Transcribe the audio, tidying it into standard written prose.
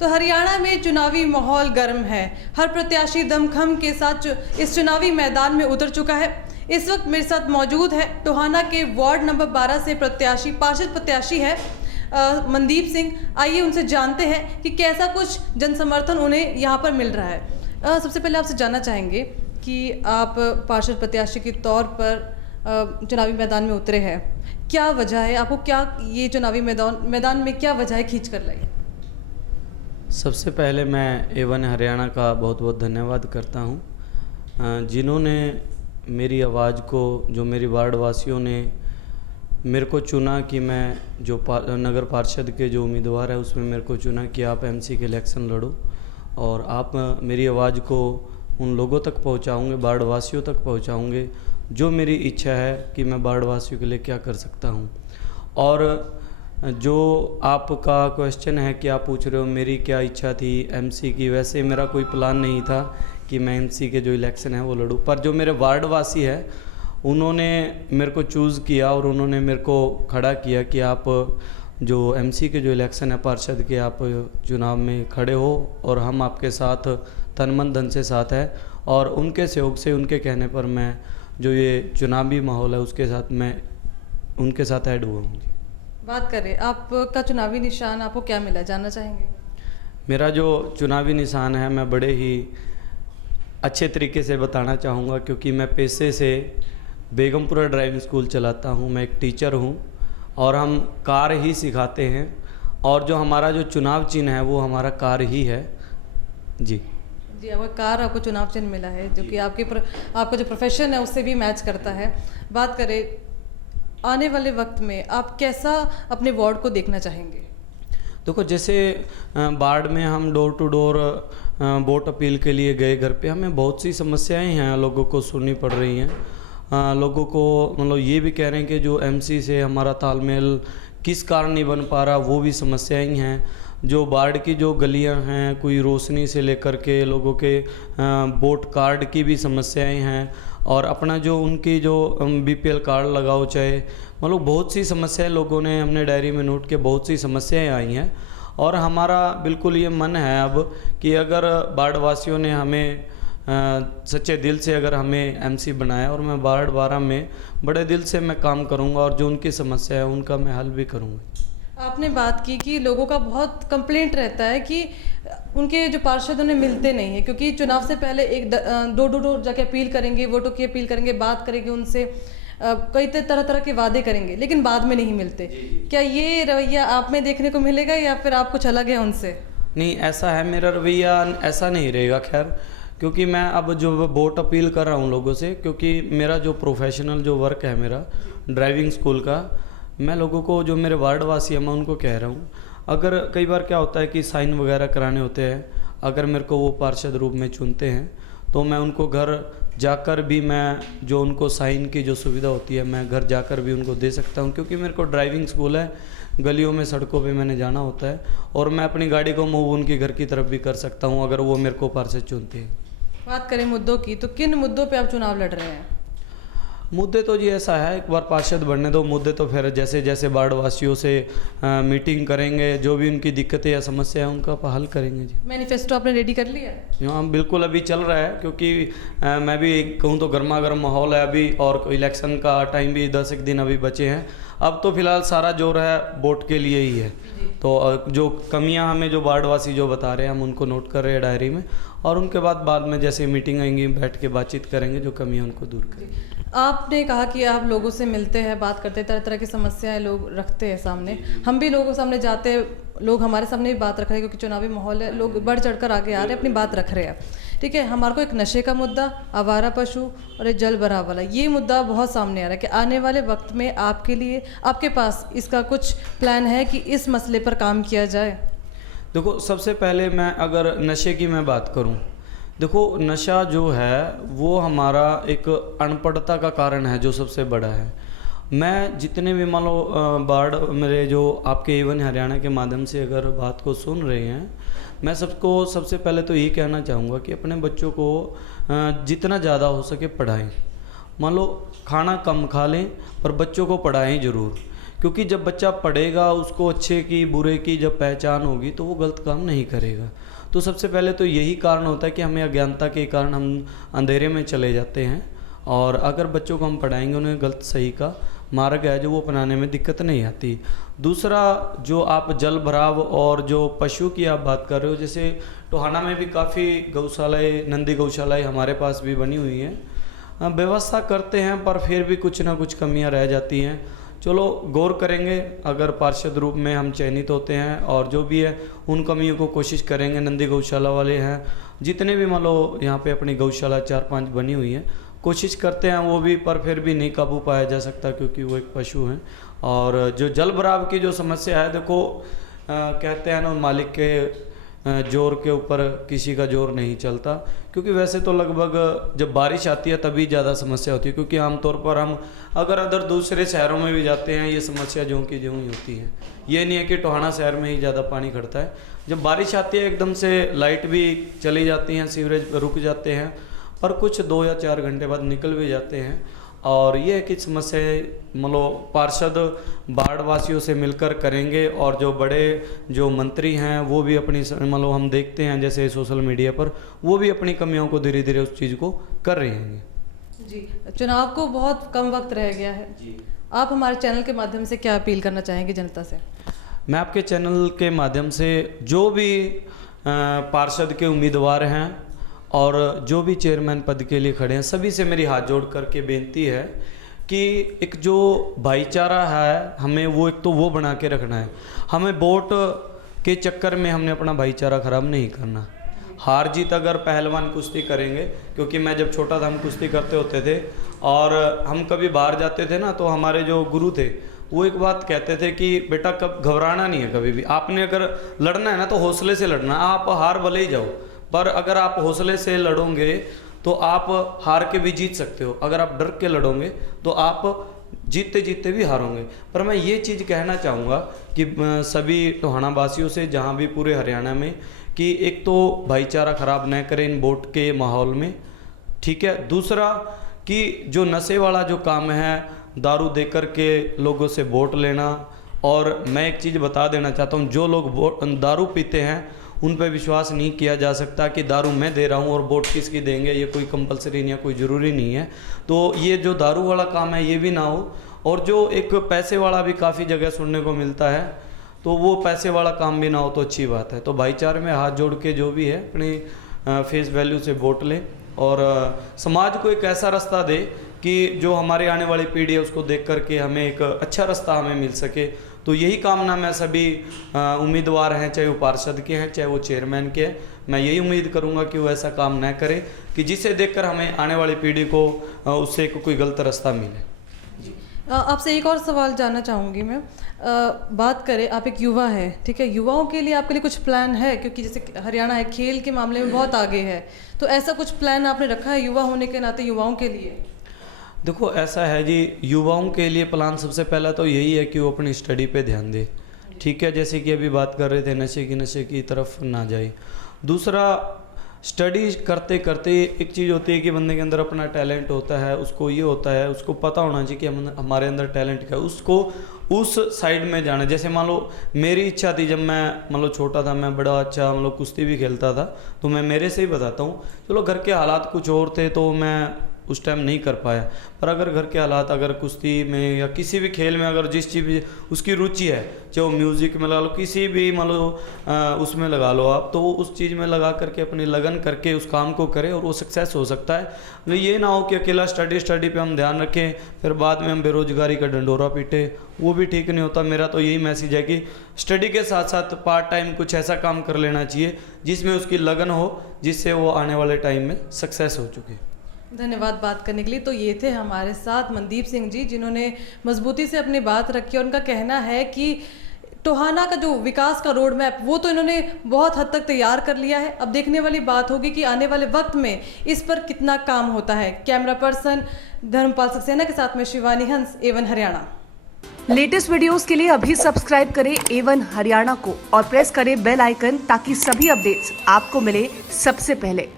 तो हरियाणा में चुनावी माहौल गर्म है। हर प्रत्याशी दमखम के साथ इस चुनावी मैदान में उतर चुका है। इस वक्त मेरे साथ मौजूद है टोहाना के वार्ड नंबर 12 से पार्षद प्रत्याशी है मनदीप सिंह। आइए उनसे जानते हैं कि कैसा कुछ जन समर्थन उन्हें यहाँ पर मिल रहा है। सबसे पहले आपसे जानना चाहेंगे कि आप पार्षद प्रत्याशी के तौर पर चुनावी मैदान में उतरे हैं, क्या वजह है? आपको क्या ये चुनावी मैदान में क्या वजह है खींच कर लाई? सबसे पहले मैं A1 हरियाणा का बहुत बहुत धन्यवाद करता हूँ, जिन्होंने मेरी आवाज़ को, जो मेरी वार्ड वासियों ने मेरे को चुना कि मैं जो नगर पार्षद के जो उम्मीदवार है उसमें मेरे को चुना कि आप MC के इलेक्शन लड़ो और आप मेरी आवाज़ को उन लोगों तक पहुँचाऊँगे, वार्ड वासियों तक पहुँचाऊँगे जो मेरी इच्छा है कि मैं वार्ड वासियों के लिए क्या कर सकता हूँ। और जो आपका क्वेश्चन है कि आप पूछ रहे हो मेरी क्या इच्छा थी MC की, वैसे मेरा कोई प्लान नहीं था कि मैं MC के जो इलेक्शन है वो लड़ूं, पर जो मेरे वार्ड वासी है उन्होंने मेरे को चूज़ किया और उन्होंने मेरे को खड़ा किया कि आप जो MC के जो इलेक्शन है पार्षद के, आप चुनाव में खड़े हो और हम आपके साथ तन मन धन से साथ है। और उनके सहयोग से, उनके कहने पर मैं जो ये चुनावी माहौल है उसके साथ मैं उनके साथ ऐड हुआ हूँ। बात करें आपका चुनावी निशान, आपको क्या मिला, जानना चाहेंगे? मेरा जो चुनावी निशान है मैं बड़े ही अच्छे तरीके से बताना चाहूँगा, क्योंकि मैं पेशे से बेगमपुरा ड्राइविंग स्कूल चलाता हूँ। मैं एक टीचर हूँ और हम कार ही सिखाते हैं और जो हमारा जो चुनाव चिन्ह है वो हमारा कार ही है। जी जी, आपका कार आपको चुनाव चिन्ह मिला है, जो कि आपका जो प्रोफेशन है उससे भी मैच करता है। बात करें आने वाले वक्त में आप कैसा अपने वार्ड को देखना चाहेंगे? देखो, जैसे वार्ड में हम door to door vote appeal के लिए गए, घर पे हमें बहुत सी समस्याएं हैं लोगों को सुननी पड़ रही हैं। लोगों को मतलब ये भी कह रहे हैं कि जो MC से हमारा तालमेल किस कारण नहीं बन पा रहा, वो भी समस्याएं हैं। जो वार्ड की जो गलियां हैं, कोई रोशनी से लेकर के लोगों के वोट कार्ड की भी समस्याएं हैं, और अपना जो उनकी जो BPL कार्ड लगाओ, चाहे मतलब बहुत सी समस्याएं लोगों ने हमने डायरी में नोट किया, बहुत सी समस्याएं आई हैं। और हमारा बिल्कुल ये मन है अब कि अगर वार्ड वासियों ने हमें सच्चे दिल से अगर हमें MC बनाया, और मैं वार्ड 12 में बड़े दिल से मैं काम करूँगा और जो उनकी समस्या है उनका मैं हल भी करूँगा। आपने बात की कि लोगों का बहुत कंप्लेंट रहता है कि उनके जो पार्षद उन्हें मिलते नहीं है, क्योंकि चुनाव से पहले एक डोर जाके अपील करेंगे, वोटों की अपील करेंगे, बात करेंगे उनसे, कई तरह तरह के वादे करेंगे, लेकिन बाद में नहीं मिलते। क्या ये रवैया आप में देखने को मिलेगा या फिर आप कुछ अलग है उनसे? नहीं, ऐसा है, मेरा रवैया ऐसा नहीं रहेगा खैर, क्योंकि मैं अब जो वोट अपील कर रहा हूँ लोगों से, क्योंकि मेरा जो प्रोफेशनल जो वर्क है मेरा ड्राइविंग स्कूल का, मैं लोगों को, जो मेरे वार्ड वासी हैं, मैं उनको कह रहा हूँ, अगर कई बार क्या होता है कि साइन वगैरह कराने होते हैं, अगर मेरे को वो पार्षद रूप में चुनते हैं तो मैं उनको घर जाकर भी, मैं जो उनको साइन की जो सुविधा होती है मैं घर जाकर भी उनको दे सकता हूँ, क्योंकि मेरे को ड्राइविंग स्कूल है, गलियों में सड़कों पे मैंने जाना होता है, और मैं अपनी गाड़ी को मूव उनके घर की तरफ भी कर सकता हूँ अगर वो मेरे को पार्षद चुनते हैं। बात करें मुद्दों की, तो किन मुद्दों पे आप चुनाव लड़ रहे हैं? मुद्दे तो जी ऐसा है, एक बार पार्षद बनने दो, मुद्दे तो फिर जैसे जैसे वार्ड वासियों से मीटिंग करेंगे, जो भी उनकी दिक्कतें या समस्या है उनका हल करेंगे। जी, मैनिफेस्टो आपने रेडी कर लिया? हाँ बिल्कुल, अभी चल रहा है, क्योंकि मैं भी कहूँ तो गर्मा गर्म माहौल है अभी, और इलेक्शन का टाइम भी 10 एक दिन अभी बचे हैं। अब तो फिलहाल सारा जोर है वोट के लिए ही है, तो जो कमियां हमें जो वार्डवासी जो बता रहे हैं हम उनको नोट कर रहे हैं डायरी में, और उनके बाद में जैसे मीटिंग आएंगी बैठ के बातचीत करेंगे, जो कमियां उनको दूर करेंगे। आपने कहा कि आप लोगों से मिलते हैं, बात करते हैं, तरह तरह की समस्याएं लोग रखते हैं सामने, हम भी लोगों के सामने जाते हैं, लोग हमारे सामने भी बात रख रहे हैं, क्योंकि चुनावी माहौल है, लोग बढ़ चढ़कर आगे आ रहे हैं, अपनी बात रख रहे हैं। ठीक है, हमारे को एक नशे का मुद्दा, आवारा पशु और एक जल भराव वाला, ये मुद्दा बहुत सामने आ रहा है कि आने वाले वक्त में आपके लिए, आपके पास इसका कुछ प्लान है कि इस मसले पर काम किया जाए? देखो, सबसे पहले मैं अगर नशे की मैं बात करूं, देखो नशा जो है वो हमारा एक अनपढ़ता का कारण है जो सबसे बड़ा है। मैं जितने भी मान लो वार्ड मेरे जो आपके A1 हरियाणा के माध्यम से अगर बात को सुन रहे हैं, मैं सबको सबसे पहले तो यही कहना चाहूँगा कि अपने बच्चों को जितना ज़्यादा हो सके पढ़ाएं। मान लो खाना कम खा लें पर बच्चों को पढ़ाएं ज़रूर, क्योंकि जब बच्चा पढ़ेगा, उसको अच्छे की बुरे की जब पहचान होगी तो वो गलत काम नहीं करेगा। तो सबसे पहले तो यही कारण होता है कि हमें अज्ञानता के कारण हम अंधेरे में चले जाते हैं, और अगर बच्चों को हम पढ़ाएंगे, उन्हें गलत सही का मार्ग है जो वो अपनाने में दिक्कत नहीं आती। दूसरा, जो आप जल भराव और जो पशु की आप बात कर रहे हो, जैसे टोहाना में भी काफ़ी गौशालाएँ, नंदी गौशालाएँ हमारे पास भी बनी हुई हैं। व्यवस्था करते हैं पर फिर भी कुछ ना कुछ कमियां रह जाती हैं। चलो गौर करेंगे, अगर पार्षद रूप में हम चयनित होते हैं और जो भी है उन कमियों को कोशिश करेंगे। नंदी गौशाला वाले हैं, जितने भी मान लो यहाँ पे अपनी गौशाला 4-5 बनी हुई हैं, कोशिश करते हैं वो भी, पर फिर भी नहीं काबू पाया जा सकता क्योंकि वो एक पशु हैं। और जो जल भराव की जो समस्या है, देखो कहते हैं ना, मालिक के जोर के ऊपर किसी का जोर नहीं चलता, क्योंकि वैसे तो लगभग जब बारिश आती है तभी ज़्यादा समस्या होती है, क्योंकि आमतौर पर हम अगर अदर दूसरे शहरों में भी जाते हैं, ये समस्या ज्यों की ज्यों ही होती है। ये नहीं है कि टोहाना शहर में ही ज़्यादा पानी खड़ता है। जब बारिश आती है एकदम से लाइट भी चली जाती हैं, सीवरेज रुक जाते हैं, पर कुछ 2 या 4 घंटे बाद निकल भी जाते हैं। और ये है कि समस्या मतलब पार्षद बाढ़ वासियों से मिलकर करेंगे, और जो बड़े जो मंत्री हैं वो भी अपनी मतलब हम देखते हैं जैसे सोशल मीडिया पर, वो भी अपनी कमियों को धीरे धीरे उस चीज़ को कर रहे हैं। जी, चुनाव को बहुत कम वक्त रह गया है जी, आप हमारे चैनल के माध्यम से क्या अपील करना चाहेंगे जनता से? मैं आपके चैनल के माध्यम से जो भी पार्षद के उम्मीदवार हैं और जो भी चेयरमैन पद के लिए खड़े हैं, सभी से मेरी हाथ जोड़ करके बेनती है कि एक जो भाईचारा है हमें वो एक तो वो बना के रखना है। हमें वोट के चक्कर में हमने अपना भाईचारा ख़राब नहीं करना। हार जीत अगर पहलवान कुश्ती करेंगे, क्योंकि मैं जब छोटा था हम कुश्ती करते होते थे, और हम कभी बाहर जाते थे ना, तो हमारे जो गुरु थे वो एक बात कहते थे कि बेटा कब घबराना नहीं है, कभी भी आपने अगर लड़ना है ना तो हौसले से लड़ना। आप हार भले ही जाओ, पर अगर आप हौसले से लड़ोगे तो आप हार के भी जीत सकते हो। अगर आप डर के लड़ोगे तो आप जीतते जीतते भी हारोगे। पर मैं ये चीज़ कहना चाहूँगा कि सभी टोहाना वासियों से, जहाँ भी पूरे हरियाणा में, कि एक तो भाईचारा ख़राब न करें इन वोट के माहौल में, ठीक है। दूसरा कि जो नशे वाला जो काम है, दारू दे कर के लोगों से वोट लेना, और मैं एक चीज़ बता देना चाहता हूँ, जो लोग दारू पीते हैं उन पर विश्वास नहीं किया जा सकता कि दारू मैं दे रहा हूँ और वोट किसकी देंगे, ये कोई कंपलसरी नहीं है, कोई ज़रूरी नहीं है। तो ये जो दारू वाला काम है ये भी ना हो, और जो एक पैसे वाला भी काफ़ी जगह सुनने को मिलता है, तो वो पैसे वाला काम भी ना हो तो अच्छी बात है। तो भाईचारे में हाथ जोड़ के जो भी है अपनी फेस वैल्यू से वोट लें, और समाज को एक ऐसा रास्ता दे कि जो हमारे आने वाली पीढ़ी है उसको देख करके हमें एक अच्छा रास्ता हमें मिल सके। तो यही कामना मैं सभी उम्मीदवार हैं, चाहे वो पार्षद के हैं चाहे वो चेयरमैन के हैं, मैं यही उम्मीद करूंगा कि वो ऐसा काम न करें कि जिसे देखकर हमें आने वाली पीढ़ी को उससे कोई गलत रास्ता मिले। आपसे एक और सवाल जानना चाहूँगी मैं। बात करें, आप एक युवा है, ठीक है, युवाओं के लिए आपके लिए कुछ प्लान है? क्योंकि जैसे हरियाणा है खेल के मामले में बहुत आगे है, तो ऐसा कुछ प्लान आपने रखा है युवा होने के नाते युवाओं के लिए? देखो ऐसा है जी, युवाओं के लिए प्लान सबसे पहला तो यही है कि वो अपनी स्टडी पे ध्यान दे, ठीक है। जैसे कि अभी बात कर रहे थे नशे की तरफ ना जाए। दूसरा, स्टडी करते करते एक चीज़ होती है कि बंदे के अंदर अपना टैलेंट होता है, उसको ये होता है, उसको पता होना चाहिए कि हमारे अंदर टैलेंट क्या है, उसको उस साइड में जाना। जैसे मान लो मेरी इच्छा थी, जब मैं मान लो छोटा था, मैं बड़ा अच्छा मतलब कुश्ती भी खेलता था, तो मैं मेरे से ही बताता हूँ, चलो घर के हालात कुछ और थे तो मैं उस टाइम नहीं कर पाया। पर अगर घर के हालात अगर कुश्ती में या किसी भी खेल में अगर जिस चीज़ में उसकी रुचि है, चाहे वो म्यूज़िक में लगा लो, किसी भी मान लो उसमें लगा लो आप, तो वो उस चीज़ में लगा करके अपनी लगन करके उस काम को करें और वो सक्सेस हो सकता है। तो ये ना हो कि अकेला स्टडी पे हम ध्यान रखें फिर बाद में हम बेरोजगारी का डंडोरा पीटे, वो भी ठीक नहीं होता। मेरा तो यही मैसेज है कि स्टडी के साथ साथ पार्ट टाइम कुछ ऐसा काम कर लेना चाहिए जिसमें उसकी लगन हो, जिससे वो आने वाले टाइम में सक्सेस हो चुके। धन्यवाद बात करने के लिए। तो ये थे हमारे साथ मनदीप सिंह जी, जिन्होंने मजबूती से अपनी बात रखी और उनका कहना है कि टोहाना का जो विकास का रोड मैप वो तो इन्होंने बहुत हद तक तैयार कर लिया है। अब देखने वाली बात होगी कि आने वाले वक्त में इस पर कितना काम होता है। कैमरा पर्सन धर्मपाल सक्सेना के साथ में शिवानी हंस, A1 हरियाणा। लेटेस्ट वीडियोस के लिए अभी सब्सक्राइब करें A1 हरियाणा को और प्रेस करें बेल आइकन ताकि सभी अपडेट्स आपको मिले सबसे पहले।